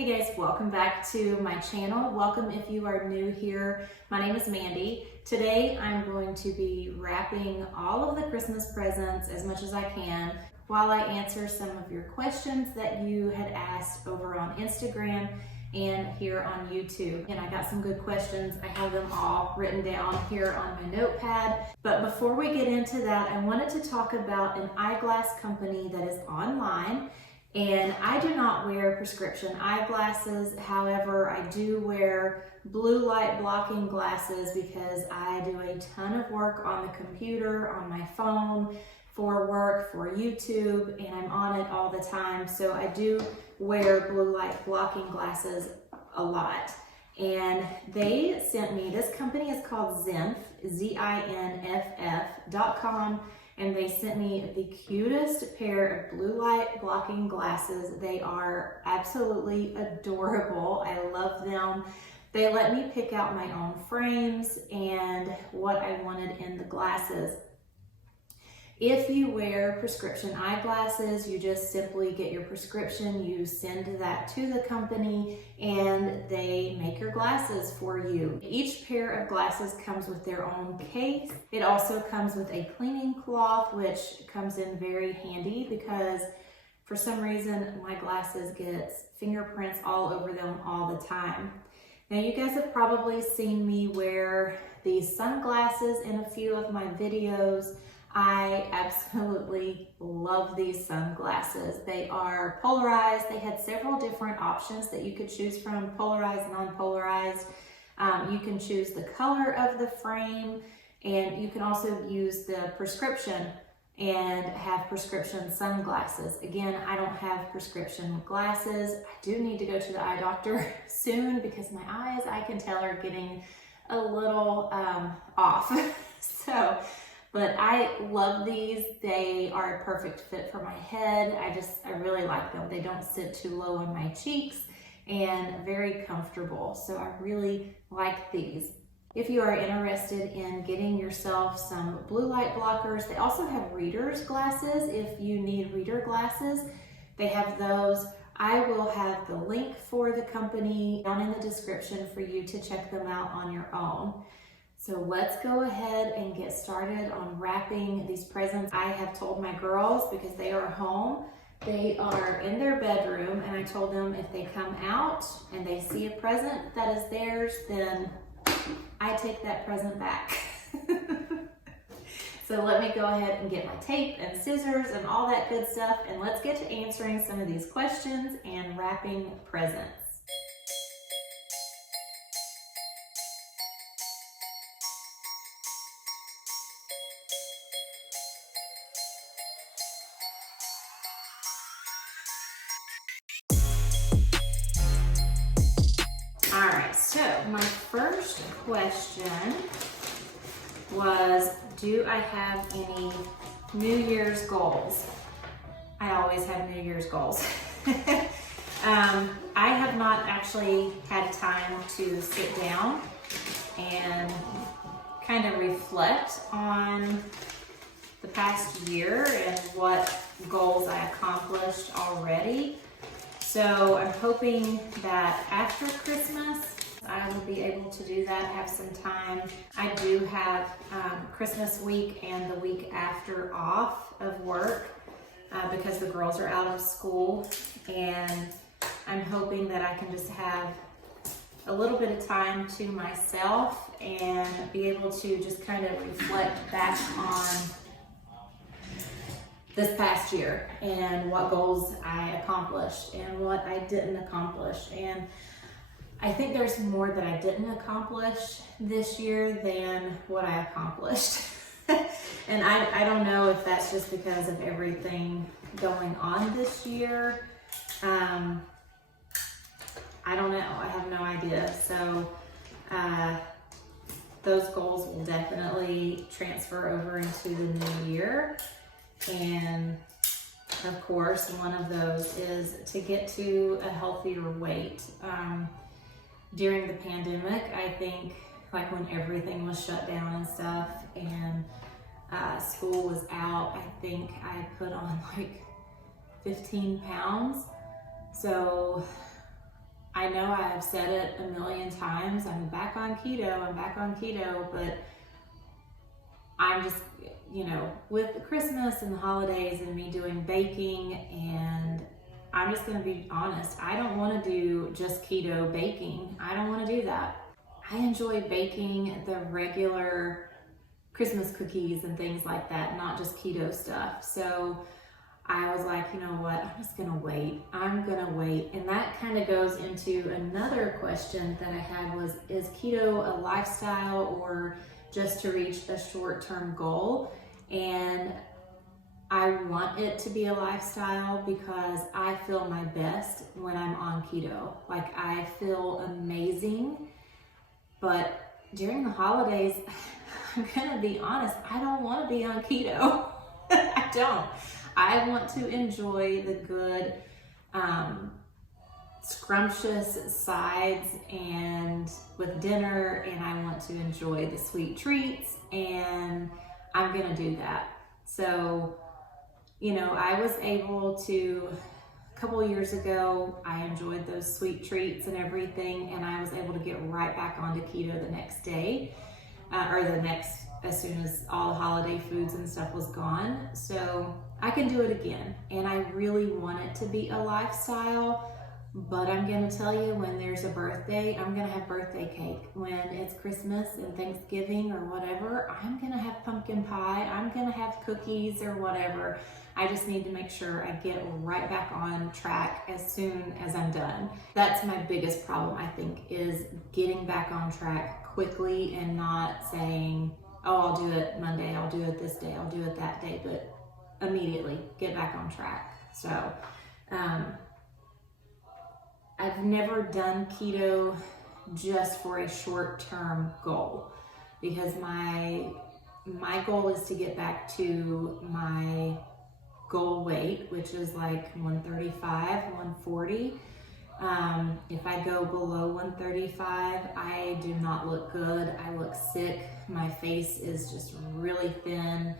Hey guys, welcome back to my channel. Welcome if you are new here. My name is Mandy. Today I'm going to be wrapping all of the Christmas presents as much as I can while I answer some of your questions that you had asked over on Instagram and here on YouTube. And I got some good questions. I have them all written down here on my notepad. But before we get into that, I wanted to talk about an eyeglass company that is online. And I do not wear prescription eyeglasses. However, I do wear blue light blocking glasses because I do a ton of work on the computer, on my phone, for work, for YouTube, and I'm on it all the time. So I do wear blue light blocking glasses a lot. And they sent me, this company is called ZINFF, ZINFF.com. And they sent me the cutest pair of blue light blocking glasses. They are absolutely adorable. I love them. They let me pick out my own frames and what I wanted in the glasses. If you wear prescription eyeglasses, you just simply get your prescription, you send that to the company, and they make your glasses for you. Each pair of glasses comes with their own case. It also comes with a cleaning cloth, which comes in very handy because for some reason my glasses get fingerprints all over them all the time. Now you guys have probably seen me wear these sunglasses in a few of my videos. I absolutely love these sunglasses. They are polarized. They had several different options that you could choose from, polarized, non-polarized. You can choose the color of the frame, and you can also use the prescription and have prescription sunglasses. Again, I don't have prescription glasses. I do need to go to the eye doctor soon because my eyes, I can tell, are getting a little off. But I love these. They are a perfect fit for my head. I really like them. They don't sit too low on my cheeks and very comfortable. So I really like these. If you are interested in getting yourself some blue light blockers, they also have reader's glasses. If you need reader glasses, they have those. I will have the link for the company down in the description for you to check them out on your own. So let's go ahead and get started on wrapping these presents. I have told my girls, because they are home, they are in their bedroom, and I told them if they come out and they see a present that is theirs, then I take that present back. So let me go ahead and get my tape and scissors and all that good stuff, and let's get to answering some of these questions and wrapping presents. All right, so my first question was, do I have any New Year's goals? I always have New Year's goals. I have not actually had time to sit down and kind of reflect on the past year and what goals I accomplished already. So I'm hoping that after Christmas, I will be able to do that, have some time. I do have Christmas week and the week after off of work because the girls are out of school, and I'm hoping that I can just have a little bit of time to myself and be able to just kind of reflect back on this past year and what goals I accomplished and what I didn't accomplish. And I think there's more that I didn't accomplish this year than what I accomplished. And I don't know if that's just because of everything going on this year. I don't know, I have no idea. So those goals will definitely transfer over into the new year. And of course, one of those is to get to a healthier weight. During the pandemic, I think, like when everything was shut down and stuff and school was out, I think I put on like 15 pounds. So I know I've said it a million times, I'm back on keto, but I'm just, you know, with Christmas and the holidays and me doing baking, and I'm just gonna be honest, I don't wanna do just keto baking. I don't wanna do that. I enjoy baking the regular Christmas cookies and things like that, not just keto stuff. So I was like, you know what, I'm just gonna wait. I'm gonna wait. And that kind of goes into another question that I had was, is keto a lifestyle or just to reach a short-term goal? And I want it to be a lifestyle because I feel my best when I'm on keto. Like, I feel amazing, but during the holidays, I'm gonna be honest, I don't wanna be on keto. I don't. I want to enjoy the good, scrumptious sides and with dinner, and I want to enjoy the sweet treats, and I'm gonna do that. So, you know, I was able to, a couple of years ago, I enjoyed those sweet treats and everything, and I was able to get right back onto keto the next day, as soon as all the holiday foods and stuff was gone. So I can do it again, and I really want it to be a lifestyle. But I'm gonna tell you, when there's a birthday, I'm gonna have birthday cake. When it's Christmas and Thanksgiving or whatever, I'm gonna have pumpkin pie, I'm gonna have cookies or whatever. I just need to make sure I get right back on track as soon as I'm done. That's my biggest problem, I think, is getting back on track quickly and not saying, oh, I'll do it Monday, I'll do it this day, I'll do it that day, but immediately get back on track. So, I've never done keto just for a short-term goal, because my goal is to get back to my goal weight, which is like 135, 140. If I go below 135, I do not look good. I look sick. My face is just really thin,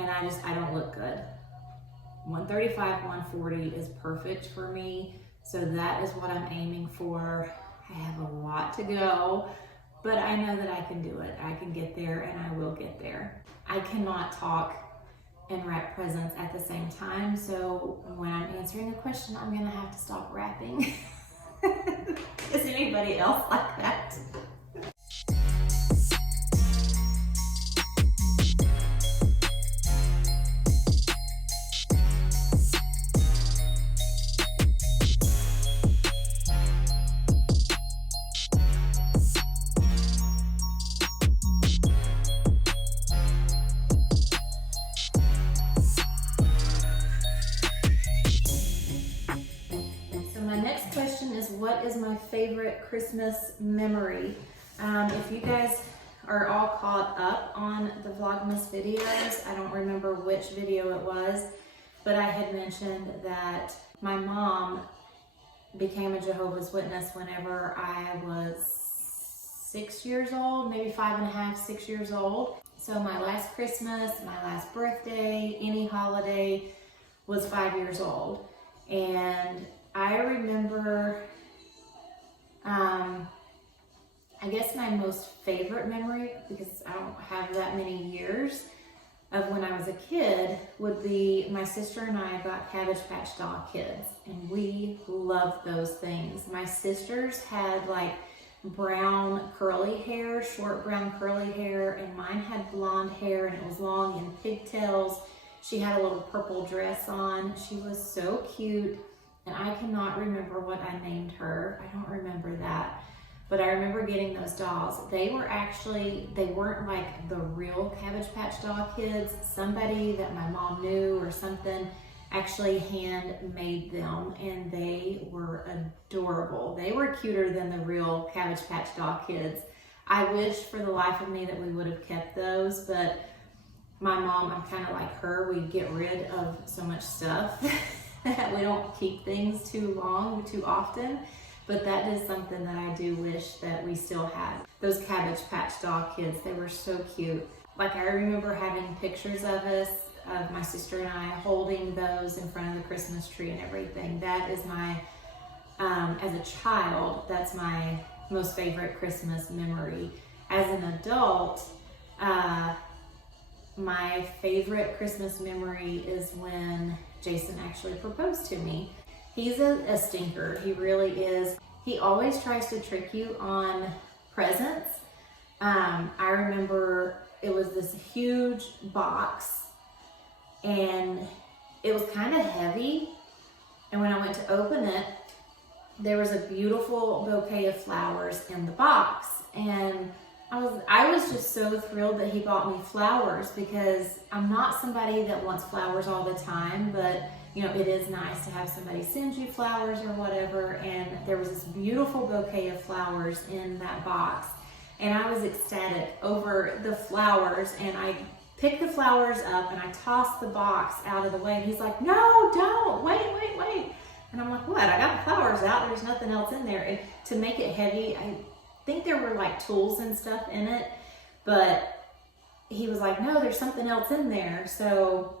and I don't look good. 135, 140 is perfect for me. So that is what I'm aiming for. I have a lot to go, but I know that I can do it. I can get there, and I will get there. I cannot talk and wrap presents at the same time, so when I'm answering a question, I'm gonna have to stop rapping. Is anybody else like that? What is my favorite Christmas memory? If you guys are all caught up on the Vlogmas videos, I don't remember which video it was, but I had mentioned that my mom became a Jehovah's Witness whenever I was 6 years old, maybe 5.5, 6 years old. So my last Christmas, my last birthday, any holiday was 5 years old. And I remember, I guess my most favorite memory, because I don't have that many years, of when I was a kid would be my sister and I got Cabbage Patch Doll kids, and we loved those things. My sisters had like brown curly hair, short brown curly hair, and mine had blonde hair, and it was long and pigtails. She had a little purple dress on. She was so cute. And I cannot remember what I named her. I don't remember that. But I remember getting those dolls. They weren't like the real Cabbage Patch Doll kids. Somebody that my mom knew or something actually handmade them, and they were adorable. They were cuter than the real Cabbage Patch Doll kids. I wish for the life of me that we would have kept those, but my mom, I'm kind of like her. We get rid of so much stuff. We don't keep things too long, too often, but that is something that I do wish that we still had. Those Cabbage Patch Doll kids, they were so cute. Like, I remember having pictures of us, of my sister and I, holding those in front of the Christmas tree and everything. That is my As a child, that's my most favorite Christmas memory. As an adult, my favorite Christmas memory is when Jason actually proposed to me. He's a stinker, he really is. He always tries to trick you on presents. I remember it was this huge box and it was kind of heavy. And when I went to open it, there was a beautiful bouquet of flowers in the box. And I was just so thrilled that he bought me flowers, because I'm not somebody that wants flowers all the time, but you know, it is nice to have somebody send you flowers or whatever. And there was this beautiful bouquet of flowers in that box. And I was ecstatic over the flowers, and I picked the flowers up and I tossed the box out of the way. And he's like, no, don't, wait. And I'm like, what? I got the flowers out. There's nothing else in there. And to make it heavy, I think there were like tools and stuff in it, but he was like, no, there's something else in there. So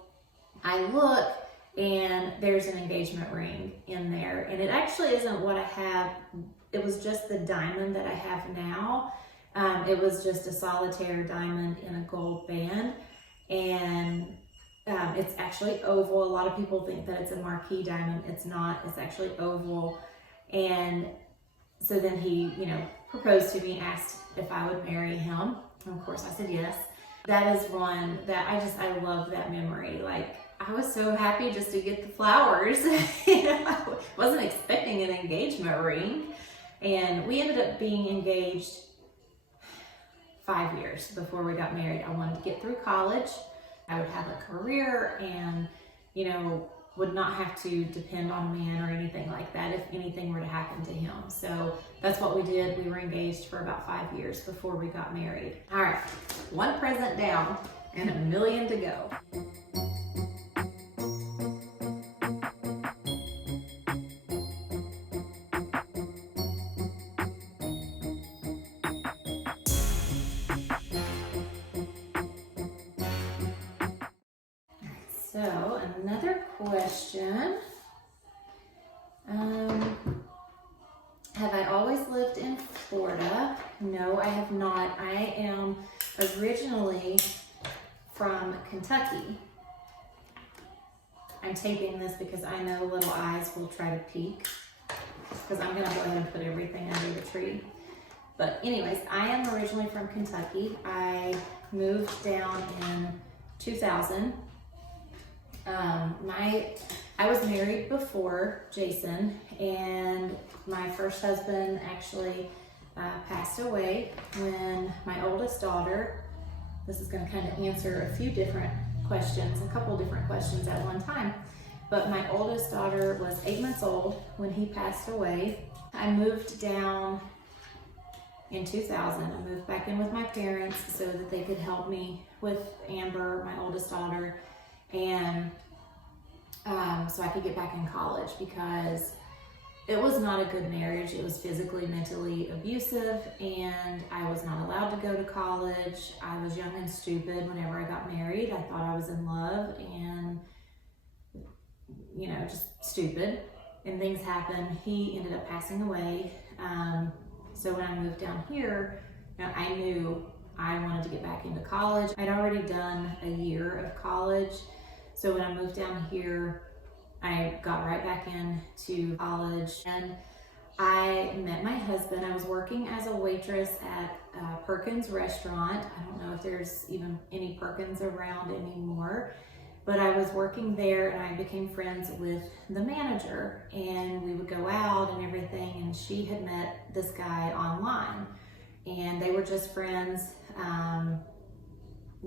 I look and there's an engagement ring in there. And it actually isn't what I have. It was just the diamond that I have now. It was just a solitaire diamond in a gold band. And it's actually oval. A lot of people think that it's a marquee diamond. It's not. It's actually oval. And so then he, you know, proposed to me, asked if I would marry him. And of course I said yes. That is one that I love that memory. Like, I was so happy just to get the flowers. You know, I wasn't expecting an engagement ring. And we ended up being engaged 5 years before we got married. I wanted to get through college. I would have a career and, you know, would not have to depend on a man or anything like that if anything were to happen to him. So that's what we did. We were engaged for about 5 years before we got married. All right, one present down and a million to go. So another question, have I always lived in Florida? No, I have not. I am originally from Kentucky. I'm taping this because I know little eyes will try to peek, because I'm gonna go ahead and put everything under the tree. But anyways, I am originally from Kentucky. I moved down in 2000. I was married before Jason, and my first husband actually passed away when my oldest daughter, this is going to kind of answer a few different questions, a couple different questions at one time, but my oldest daughter was 8 months old when he passed away. I moved down in 2000. I moved back in with my parents so that they could help me with Amber, my oldest daughter, and so I could get back in college, because it was not a good marriage. It was physically, mentally abusive, and I was not allowed to go to college. I was young and stupid whenever I got married. I thought I was in love, and you know, just stupid, and things happened. He ended up passing away. So when I moved down here, you know, I knew I wanted to get back into college. I'd already done a year of college. So when I moved down here, I got right back into college, and I met my husband. I was working as a waitress at Perkins restaurant. I don't know if there's even any Perkins around anymore, but I was working there, and I became friends with the manager, and we would go out and everything, and she had met this guy online, and they were just friends.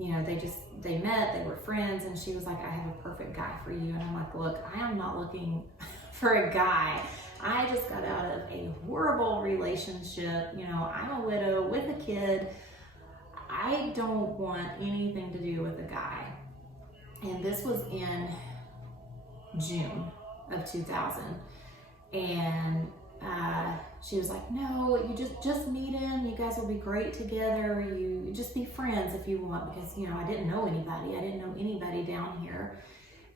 You know, they met, they were friends, and she was like, I have a perfect guy for you. And I'm like, look, I am not looking for a guy. I just got out of a horrible relationship. You know, I'm a widow with a kid. I don't want anything to do with a guy. And this was in June of 2000. And she was like, no, you just meet him. You guys will be great together. You just be friends if you want, because, you know, I didn't know anybody. I didn't know anybody down here.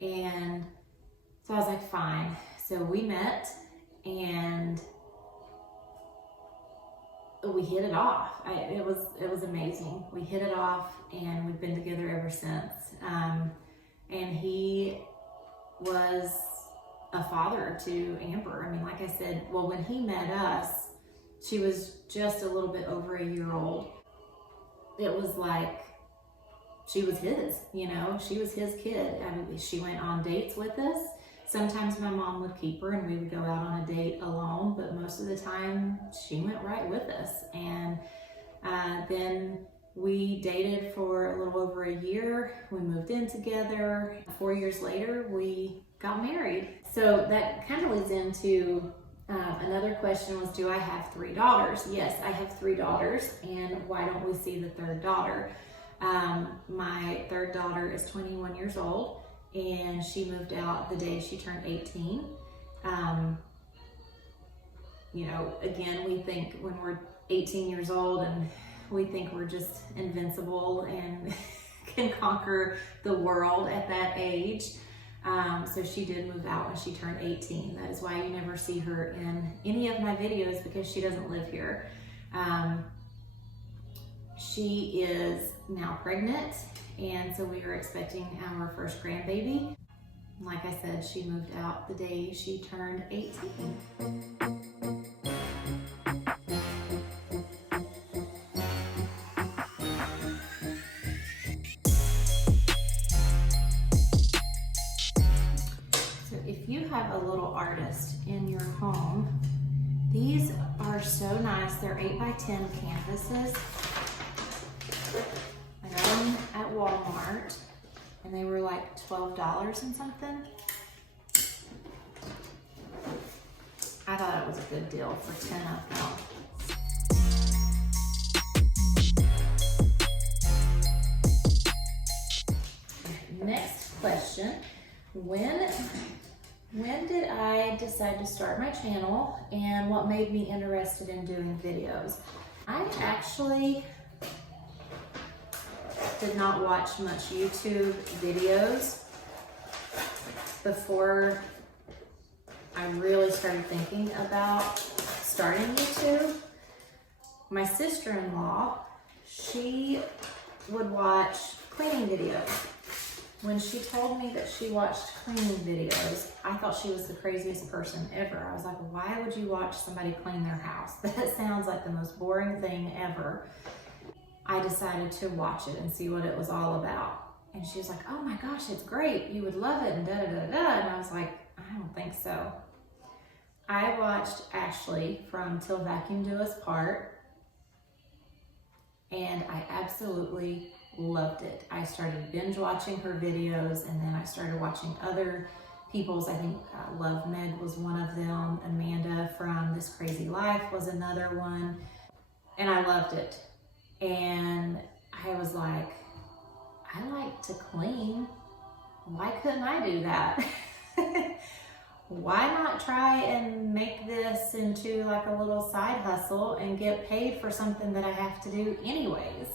And so I was like, fine. So we met, and we hit it off. It was amazing. We hit it off, and we've been together ever since. And he was a father to Amber. I mean, like I said, well, when he met us, she was just a little bit over a year old. It was like she was his, you know, she was his kid. I mean, she went on dates with us. Sometimes my mom would keep her and we would go out on a date alone, but most of the time she went right with us. And then we dated for a little over a year. We moved in together. 4 years later, we got married. So that kind of leads into another question was, do I have 3 daughters? Yes, I have 3 daughters. And why don't we see the third daughter? My third daughter is 21 years old, and she moved out the day she turned 18. You know, again, we think when we're 18 years old and we think we're just invincible and can conquer the world at that age. So she did move out when she turned 18. That is why you never see her in any of my videos, because she doesn't live here. She is now pregnant, and so we are expecting our first grandbaby. Like I said, she moved out the day she turned 18. Have a little artist in your home. These are so nice. They're 8x10 canvases. I got them at Walmart, and they were like $12 and something. I thought it was a good deal for 10 of them. Next question. When did I decide to start my channel, and what made me interested in doing videos? I actually did not watch much YouTube videos before I really started thinking about starting YouTube. My sister-in-law, she would watch cleaning videos. When she told me that she watched cleaning videos, I thought she was the craziest person ever. I was like, why would you watch somebody clean their house? That sounds like the most boring thing ever. I decided to watch it and see what it was all about. And she was like, oh my gosh, it's great. You would love it, and da da da da. And I was like, I don't think so. I watched Ashley from Till Vacuum Do Us Part, and I absolutely loved it. I started binge watching her videos, and then I started watching other people's. I think Love Meg was one of them. Amanda from This Crazy Life was another one. And I loved it. And I was like, I like to clean. Why couldn't I do that? Why not try and make this into like a little side hustle and get paid for something that I have to do anyways?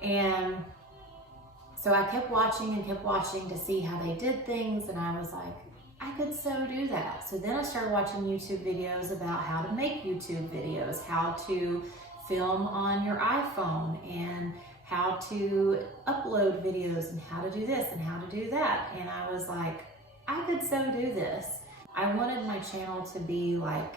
And so I kept watching to see how they did things, and I was like, I could so do that. So then I started watching YouTube videos about how to make YouTube videos, how to film on your iPhone, and how to upload videos, and how to do this and how to do that. And I was like, I could so do this. I wanted my channel to be like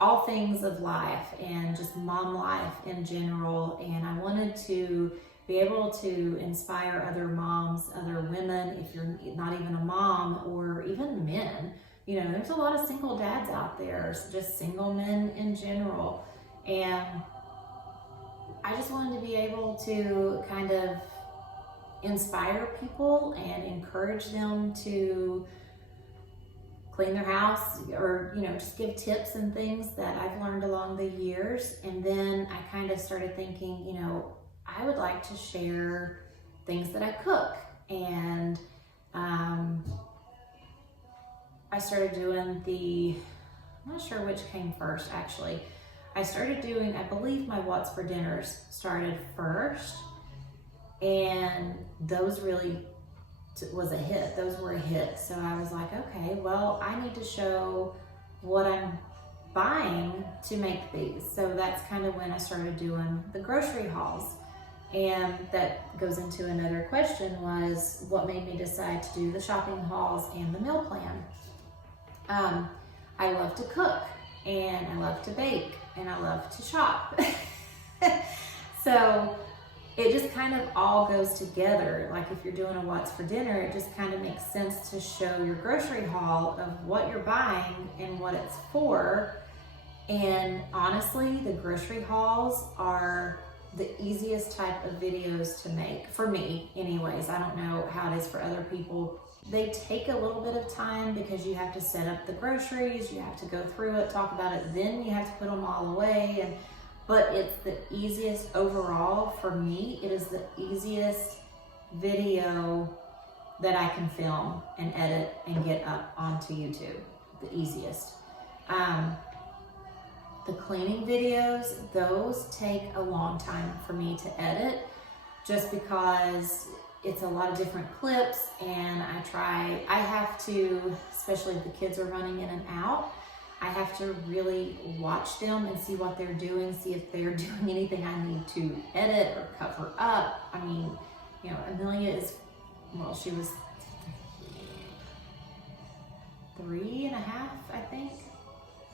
all things of life and just mom life in general. And I wanted to be able to inspire other moms, other women, if you're not even a mom, or even men. You know, there's a lot of single dads out there, just single men in general. And I just wanted to be able to kind of inspire people and encourage them to clean their house, or, you know, just give tips and things that I've learned along the years. And then I kind of started thinking, you know, I would like to share things that I cook. And I started doing I'm not sure which came first actually. I started doing, I believe my What's for Dinners started first, and those really was a hit. Those were a hit. So I was like, okay, well, I need to show what I'm buying to make these. So that's kind of when I started doing the grocery hauls. And that goes into another question, was what made me decide to do the shopping hauls and the meal plan. I love to cook, and I love to bake, and I love to shop. So it just kind of all goes together. Like if you're doing a what's for dinner, it just kind of makes sense to show your grocery haul of what you're buying and what it's for. And honestly, the grocery hauls are the easiest type of videos to make, for me anyways. I don't know how it is for other people. They take a little bit of time because you have to set up the groceries, you have to go through it, talk about it, then you have to put them all away. But it's the easiest overall for me. It is the easiest video that I can film and edit and get up onto YouTube. The easiest. The cleaning videos, those take a long time for me to edit, just because it's a lot of different clips, and I have to, especially if the kids are running in and out, I have to really watch them and see what they're doing, see if they're doing anything I need to edit or cover up. I mean, you know, Amelia is, well, she was 3.5, I think.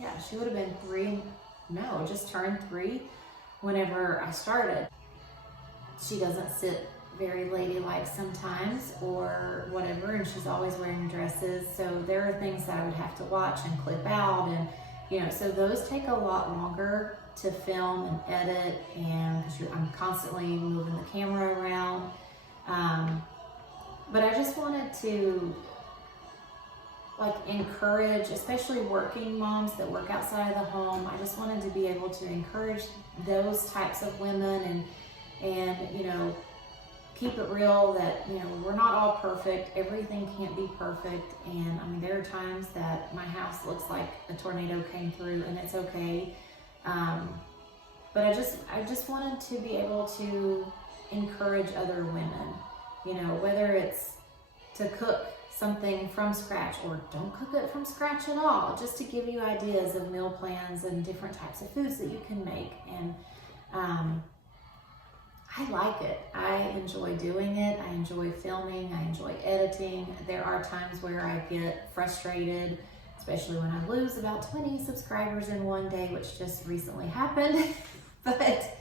Yeah, she would have been 3, no, just turned 3 whenever I started. She doesn't sit very ladylike sometimes or whatever, and she's always wearing dresses. So there are things that I would have to watch and clip out, and you know, so those take a lot longer to film and edit, and because I'm constantly moving the camera around. But I just wanted to like encourage, especially working moms that work outside of the home. I just wanted to be able to encourage those types of women and you know, keep it real that, you know, we're not all perfect. Everything can't be perfect. And I mean, there are times that my house looks like a tornado came through, and it's okay. But I just wanted to be able to encourage other women, you know, whether it's to cook something from scratch or don't cook it from scratch at all, just to give you ideas of meal plans and different types of foods that you can make. And I like it. I enjoy doing it. I enjoy filming. I enjoy editing. There are times where I get frustrated, especially when I lose about 20 subscribers in one day, which just recently happened. But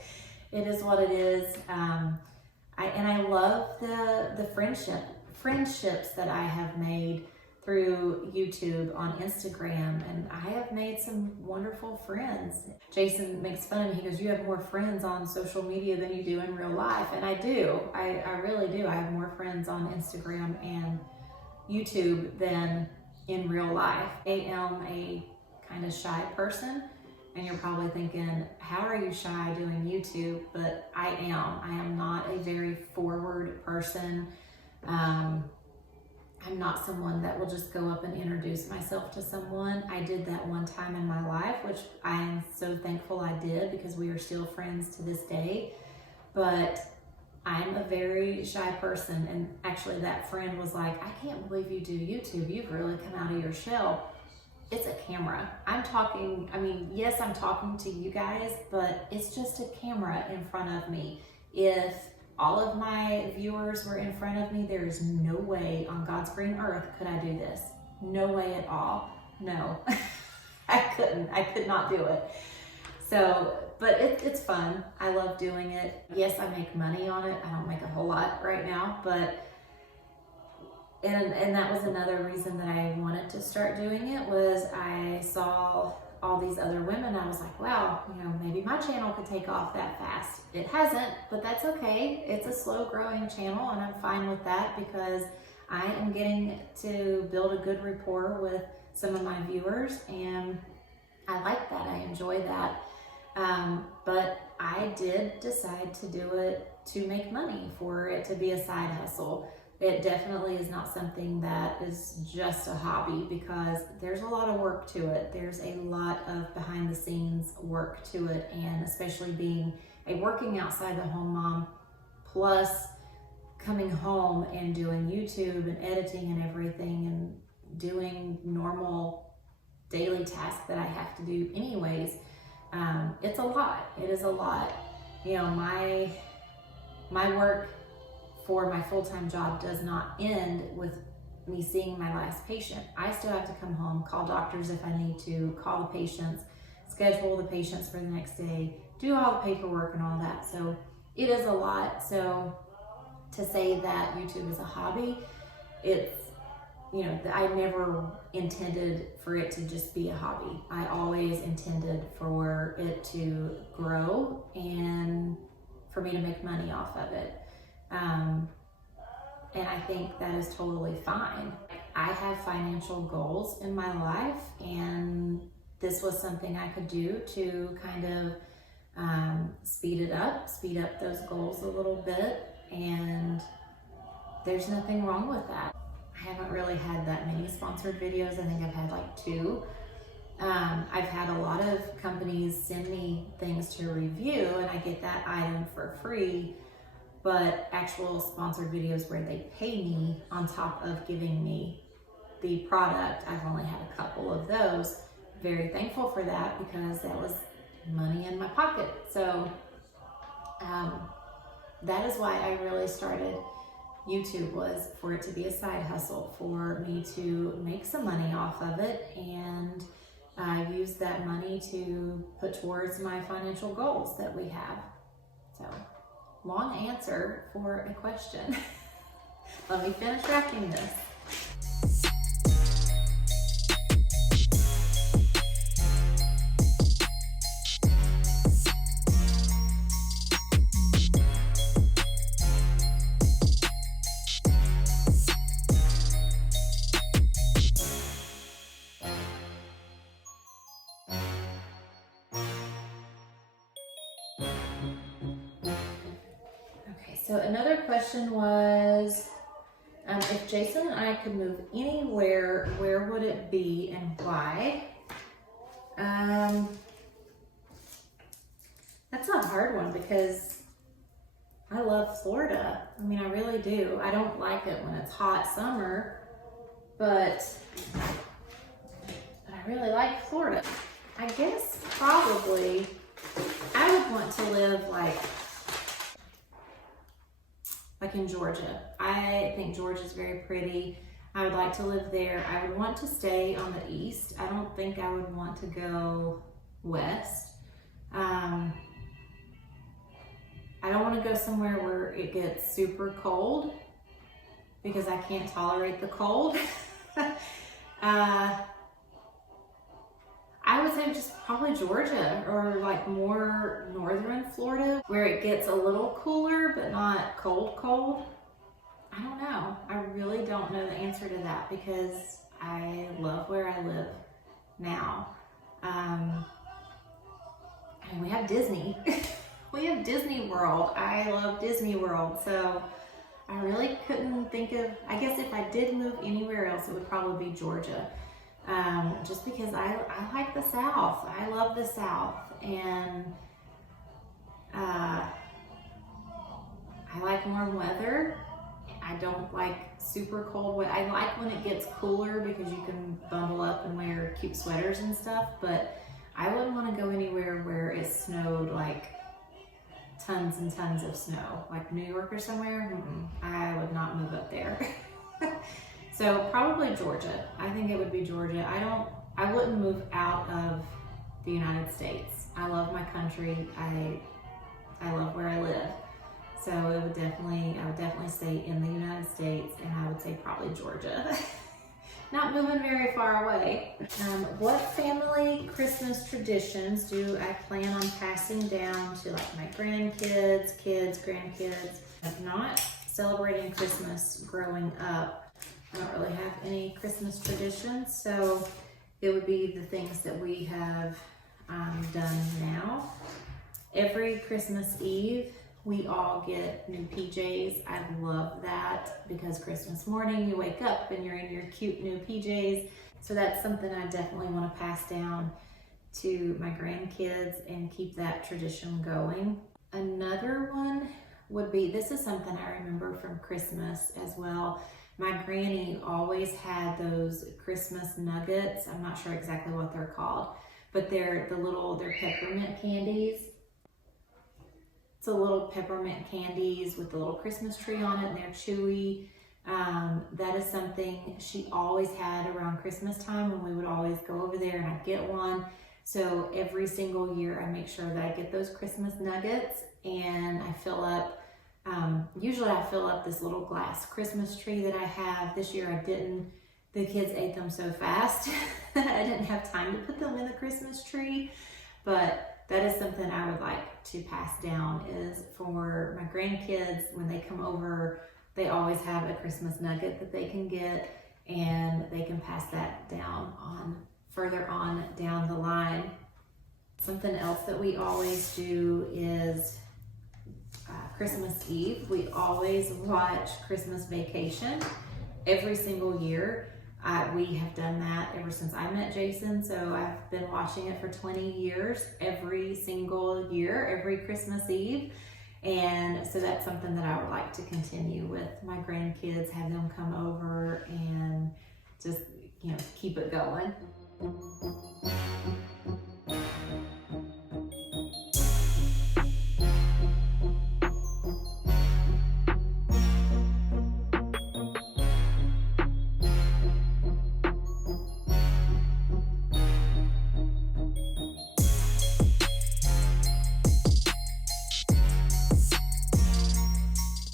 it is what it is. I love the friendships that I have made through YouTube, on Instagram, and I have made some wonderful friends. Jason makes fun of me. He goes, "You have more friends on social media than you do in real life." And I do. I really do. I have more friends on Instagram and YouTube than in real life. I am a kind of shy person, and you're probably thinking, how are you shy doing YouTube? But I am not a very forward person. I'm not someone that will just go up and introduce myself to someone. I did that one time in my life, which I am so thankful I did, because we are still friends to this day. But I'm a very shy person, and actually that friend was like, "I can't believe you do YouTube. You've really come out of your shell." It's a camera. I'm talking, I mean, yes, I'm talking to you guys, but it's just a camera in front of me. If all of my viewers were in front of me, there is no way on God's green earth could I do this. No way at all. No, I couldn't. I could not do it. So, but it's fun. I love doing it. Yes, I make money on it. I don't make a whole lot right now, but and that was another reason that I wanted to start doing it, was I saw all these other women. I was like, wow, you know, maybe my channel could take off that fast. It hasn't, but that's okay. It's a slow growing channel, and I'm fine with that, because I am getting to build a good rapport with some of my viewers, and I like that. I enjoy that. But I did decide to do it to make money, for it to be a side hustle. It definitely is not something that is just a hobby, because there's a lot of work to it. There's a lot of behind the scenes work to it, and especially being a working outside the home mom, plus coming home and doing YouTube and editing and everything, and doing normal daily task that I have to do anyways, it's a lot. It is a lot. You know, my work for my full-time job does not end with me seeing my last patient. I still have to come home, call doctors if I need to, call the patients, schedule the patients for the next day, do all the paperwork and all that. So it is a lot. So to say that YouTube is a hobby, it's, you know, I never intended for it to just be a hobby. I always intended for it to grow and for me to make money off of it. And I think that is totally fine. I have financial goals in my life, and this was something I could do to kind of speed up those goals a little bit, and there's nothing wrong with that. I haven't really had that many sponsored videos. I think I've had like 2. I've had a lot of companies send me things to review, and I get that item for free, but actual sponsored videos where they pay me on top of giving me the product, I've only had a couple of those. Very thankful for that, because that was money in my pocket. So that is why I really started YouTube, was for it to be a side hustle, for me to make some money off of it and use that money to put towards my financial goals that we have. So, long answer for a question. Let me finish wrapping this. So another question was, if Jason and I could move anywhere, where would it be and why? That's a hard one, because I love Florida. I mean, I really do. I don't like it when it's hot summer, but I really like Florida. I guess probably I would want to live like in Georgia. I think Georgia is very pretty. I would like to live there. I would want to stay on the east. I don't think I would want to go west. I don't want to go somewhere where it gets super cold, because I can't tolerate the cold. I would say just probably Georgia, or like more northern Florida, where it gets a little cooler but not cold. I don't know. I really don't know the answer to that, because I love where I live now. And we have Disney. We have Disney World. I love Disney World. So I really couldn't think of, I guess if I did move anywhere else, it would probably be Georgia. Just because I like the South. I love the South, and I like warm weather. I don't like super cold weather. I like when it gets cooler, because you can bundle up and wear cute sweaters and stuff, but I wouldn't want to go anywhere where it snowed like tons and tons of snow, like New York or somewhere. I would not move up there. So probably Georgia. I think it would be Georgia. I wouldn't move out of the United States. I love my country. I love where I live. So I would definitely stay in the United States, and I would say probably Georgia. Not moving very far away. What family Christmas traditions do I plan on passing down to like my grandkids, kids, grandkids? I've not celebrated Christmas growing up. I don't really have any Christmas traditions, so it would be the things that we have done now. Every Christmas Eve, we all get new PJs. I love that, because Christmas morning you wake up and you're in your cute new PJs. So that's something I definitely want to pass down to my grandkids and keep that tradition going. Another one would be, this is something I remember from Christmas as well. My granny always had those Christmas nuggets. I'm not sure exactly what they're called, but they're peppermint candies. It's a little peppermint candies with the little Christmas tree on it, and they're chewy. That is something she always had around Christmas time, and we would always go over there and I'd get one. So every single year I make sure that I get those Christmas nuggets, and I fill up, usually I fill up this little glass Christmas tree that I have. This year I didn't. The kids ate them so fast I didn't have time to put them in the Christmas tree, but that is something I would like to pass down, is for my grandkids, when they come over, they always have a Christmas nugget that they can get, and they can pass that down further on down the line. Something else that we always do is Christmas Eve. We always watch Christmas Vacation every single year. We have done that ever since I met Jason, so I've been watching it for 20 years, every single year, every Christmas Eve. And so that's something that I would like to continue with my grandkids, have them come over and just, keep it going.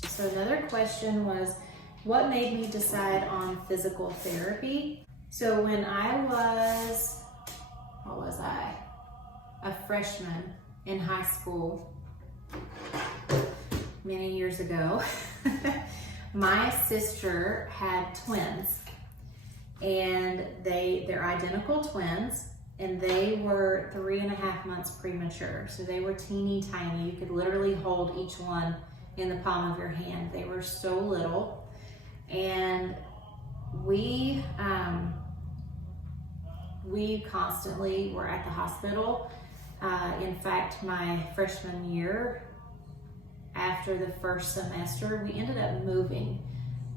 So another question was, what made me decide on physical therapy? So when I was, a freshman in high school many years ago, my sister had twins, and they're identical twins, and they were 3.5 months premature. So they were teeny tiny. You could literally hold each one in the palm of your hand. They were so little, and we constantly were at the hospital. In fact, my freshman year, after the first semester, we ended up moving,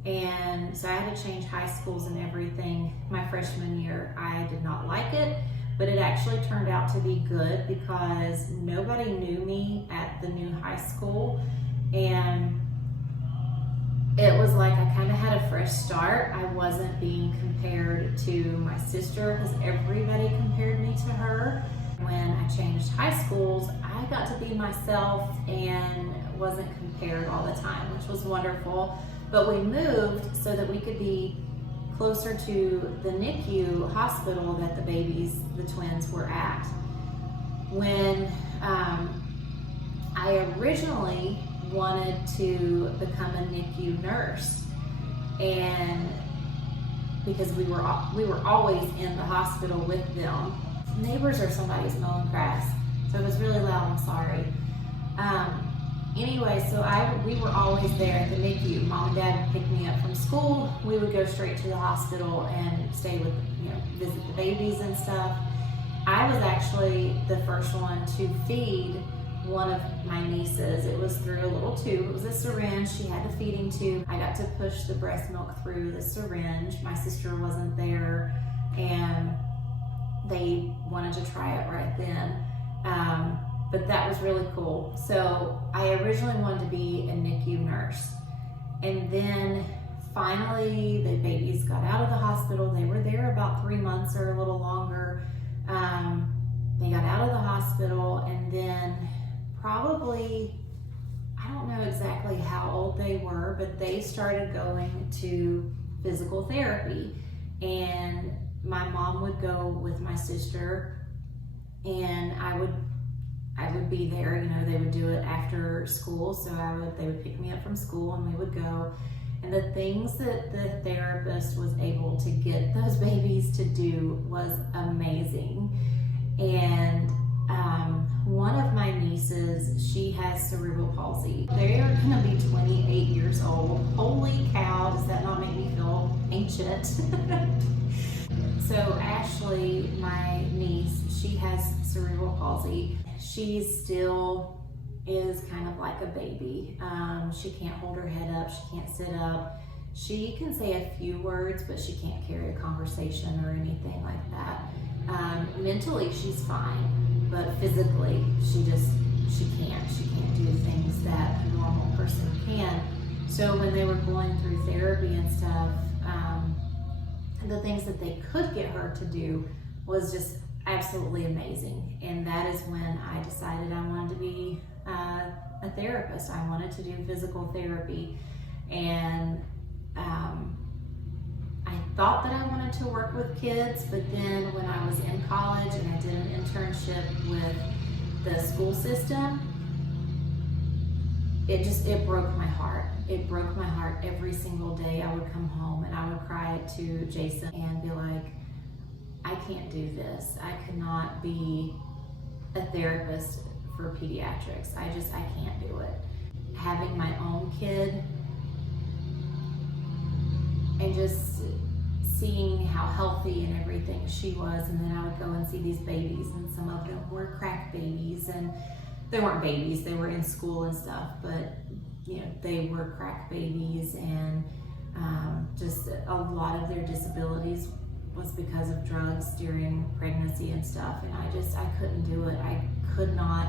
and so I had to change high schools and everything my freshman year. I did not like it, but it actually turned out to be good because nobody knew me at the new high school. And it was like I kind of had a fresh start. I wasn't being compared to my sister because everybody compared me to her. When I changed high schools, I got to be myself and wasn't compared all the time, which was wonderful. But we moved so that we could be closer to the NICU hospital that the twins were at. When I originally wanted to become a NICU nurse, and because we were always in the hospital with them. Neighbors or somebody's mowing grass, so it was really loud. I'm sorry. Anyway, so we were always there at the NICU. Mom and Dad would pick me up from school. We would go straight to the hospital and stay with, visit the babies and stuff. I was actually the first one to feed one of my nieces. It was through a little tube. It was a syringe. She had a feeding tube. I got to push the breast milk through the syringe. My sister wasn't there, and they wanted to try it right then. But that was really cool. So I originally wanted to be a NICU nurse. And then finally the babies got out of the hospital. They were there about 3 months or a little longer. They got out of the hospital, and then probably, I don't know exactly how old they were, but they started going to physical therapy. And my mom would go with my sister, and I would be there. They would do it after school, so they would pick me up from school and we would go. And the things that the therapist was able to get those babies to do was amazing. And one of my nieces, she has cerebral palsy. They are gonna be 28 years old. Holy cow, does that not make me feel ancient? So Ashley, my niece, she has cerebral palsy. She still is kind of like a baby. She can't hold her head up, she can't sit up. She can say a few words, but she can't carry a conversation or anything like that. Mentally, she's fine, but physically, she can't do things that a normal person can. So when they were going through therapy and stuff, the things that they could get her to do was just absolutely amazing. And that is when I decided I wanted to be a therapist. I wanted to do physical therapy. And I thought that I wanted to work with kids, but then when I was in college and I did an internship with the school system, it broke my heart. It broke my heart every single day. I would come home and I would cry to Jason and be like, I can't do this. I could not be a therapist for pediatrics. I can't do it. Having my own kid and just seeing how healthy and everything she was, and then I would go and see these babies, and some of them were crack babies, and they weren't babies, they were in school and stuff, but you know, they were crack babies, and just a lot of their disabilities was because of drugs during pregnancy and stuff, and I couldn't do it. I could not.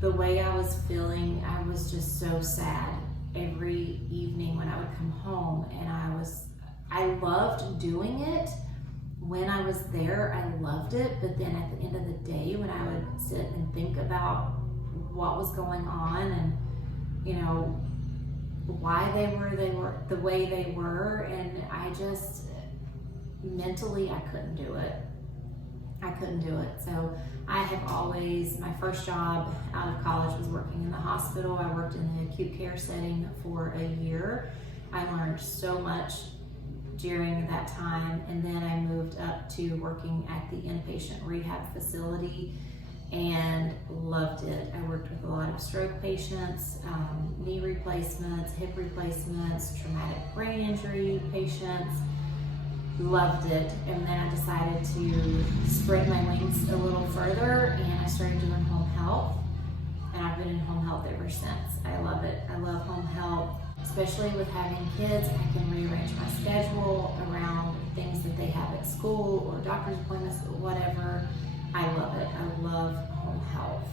The way I was feeling, I was just so sad every evening when I would come home, and I loved doing it. When I was there, I loved it, but then at the end of the day, when I would sit and think about what was going on and, you know, why they were the way they were, and I just, mentally, I couldn't do it. I couldn't do it. So I have always, my first job out of college was working in the hospital. I worked in the acute care setting for a year. I learned so much during that time, and then I moved up to working at the inpatient rehab facility and loved it. I worked with a lot of stroke patients, knee replacements, hip replacements, traumatic brain injury patients. Loved it. And then I decided to spread my wings a little further, and I started doing home health, and I've been in home health ever since. I love it. I love home health, especially with having kids. I can rearrange my schedule around things that they have at school or doctor's appointments, whatever. I love it. I love home health.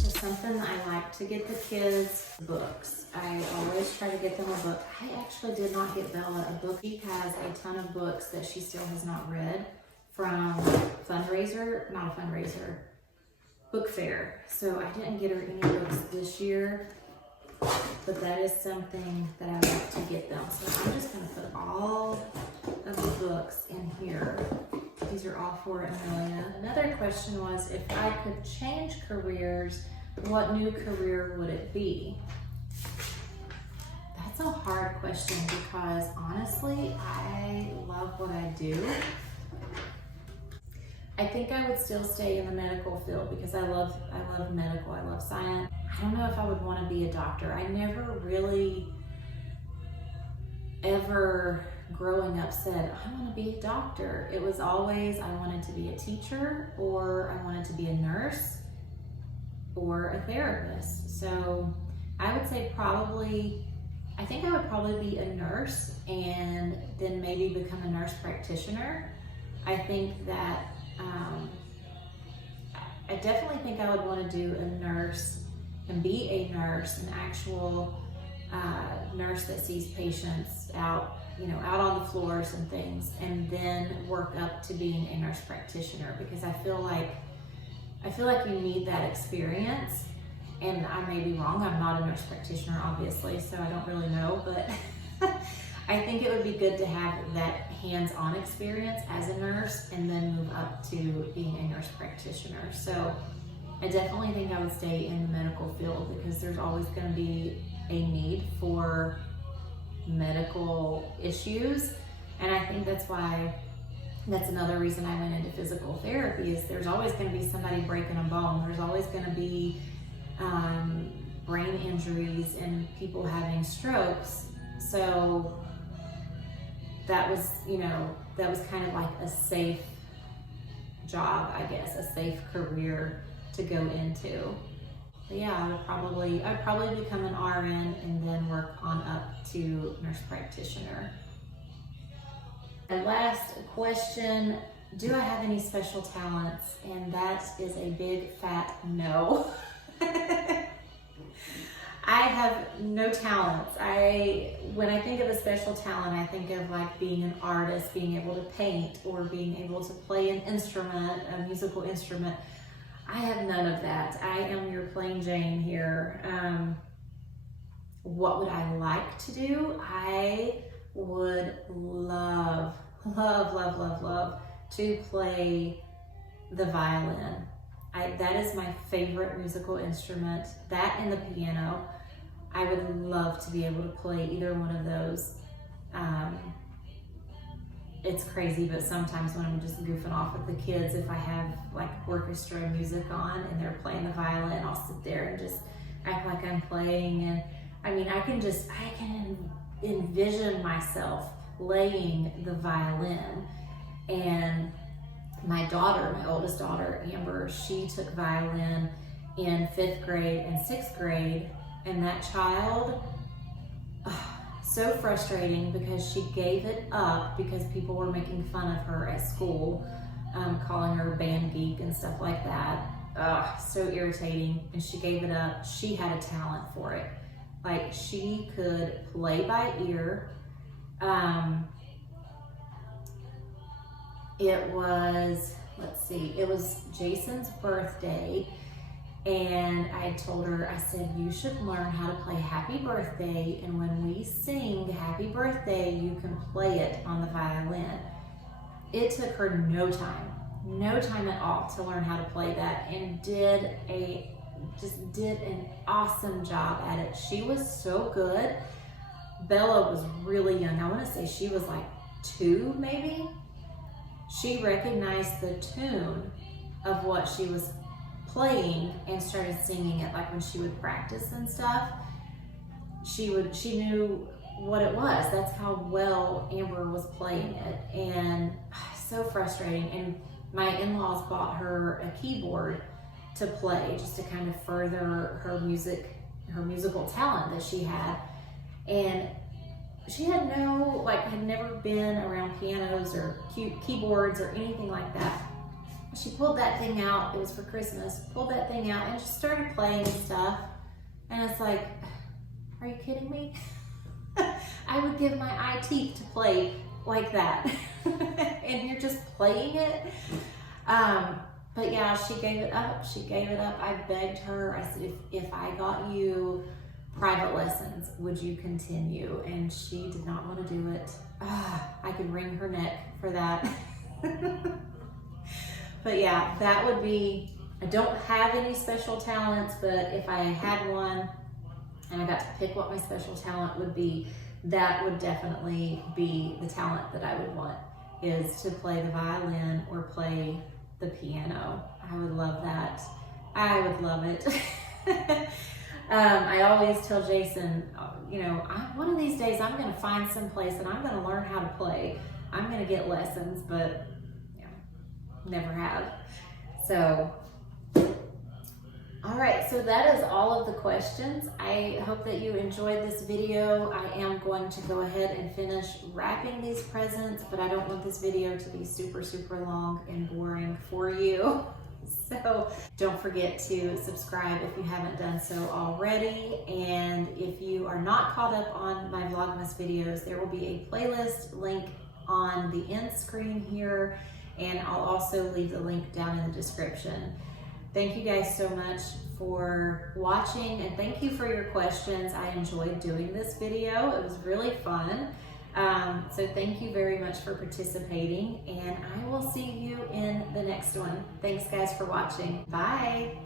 So something I like to get the kids, books. I always try to get them a book. I actually did not get Bella a book. She has a ton of books that she still has not read from book fair. So I didn't get her any books this year, but that is something that I like to get them. So I'm just gonna put all of the books in here. These are all for Amelia. Another question was, if I could change careers, what new career would it be? That's a hard question because honestly, I love what I do. I think I would still stay in the medical field because I love medical, I love science. I don't know if I would want to be a doctor. I never really ever growing up said, I want to be a doctor. It was always, I wanted to be a teacher, or I wanted to be a nurse or a therapist. So I would say I think I would probably be a nurse and then maybe become a nurse practitioner. I think that I definitely think I would want to do a nurse and be a nurse, an actual nurse that sees patients out on the floors and things, and then work up to being a nurse practitioner, because I feel like you need that experience. And I may be wrong, I'm not a nurse practitioner, obviously, so I don't really know, but I think it would be good to have that hands-on experience as a nurse and then move up to being a nurse practitioner. So I definitely think I would stay in the medical field because there's always going to be a need for medical issues. And I think that's another reason I went into physical therapy, is there's always going to be somebody breaking a bone. There's always going to be brain injuries and people having strokes. So that was kind of like a safe job, I guess, a safe career to go into. yeah, I'd probably become an RN and then work on up to nurse practitioner. And last question, do I have any special talents? And that is a big fat no. I have no talents. When I think of a special talent, I think of like being an artist, being able to paint, or being able to play an instrument, a musical instrument. I have none of that. I am your plain Jane here. What would I like to do? I would love to play the violin. That is my favorite musical instrument. That and the piano. I would love to be able to play either one of those. It's crazy, but sometimes when I'm just goofing off with the kids, if I have like orchestra music on and they're playing the violin, I'll sit there and just act like I'm playing. And I mean, I can envision myself playing the violin. And my daughter, my oldest daughter, Amber, she took violin in 5th grade and 6th grade. And that child, so frustrating because she gave it up because people were making fun of her at school, calling her a band geek and stuff like that. So irritating. And she gave it up. She had a talent for it. Like, she could play by ear. It was, it was Jason's birthday. And I told her, I said, you should learn how to play Happy Birthday. And when we sing Happy Birthday, you can play it on the violin. It took her no time at all to learn how to play that, and did an awesome job at it. She was so good. Bella was really young. I want to say she was like 2 maybe. She recognized the tune of what she was playing and started singing it. Like when she would practice and stuff, she knew what it was. That's how well Amber was playing it. And so frustrating. And my in-laws bought her a keyboard to play, just to kind of further her musical talent that she had. And she had had never been around pianos or keyboards or anything like that. She pulled that thing out, it was for Christmas, pulled that thing out and just started playing and stuff. And it's like, are you kidding me? I would give my eye teeth to play like that. And you're just playing it. But yeah, she gave it up. I begged her, I said, if I got you private lessons, would you continue? And she did not want to do it. I could wring her neck for that. But yeah, that would be, I don't have any special talents, but if I had one and I got to pick what my special talent would be, that would definitely be the talent that I would want, is to play the violin or play the piano. I would love that. I would love it. I always tell Jason, one of these days I'm going to find some place and I'm going to learn how to play. I'm going to get lessons, but never have. So, all right, so that is all of the questions. I hope that you enjoyed this video. I am going to go ahead and finish wrapping these presents, but I don't want this video to be super, super long and boring for you. So don't forget to subscribe if you haven't done so already. And if you are not caught up on my Vlogmas videos, there will be a playlist link on the end screen here. And I'll also leave the link down in the description. Thank you guys so much for watching, and thank you for your questions. I enjoyed doing this video. It was really fun. So thank you very much for participating, and I will see you in the next one. Thanks guys for watching. Bye.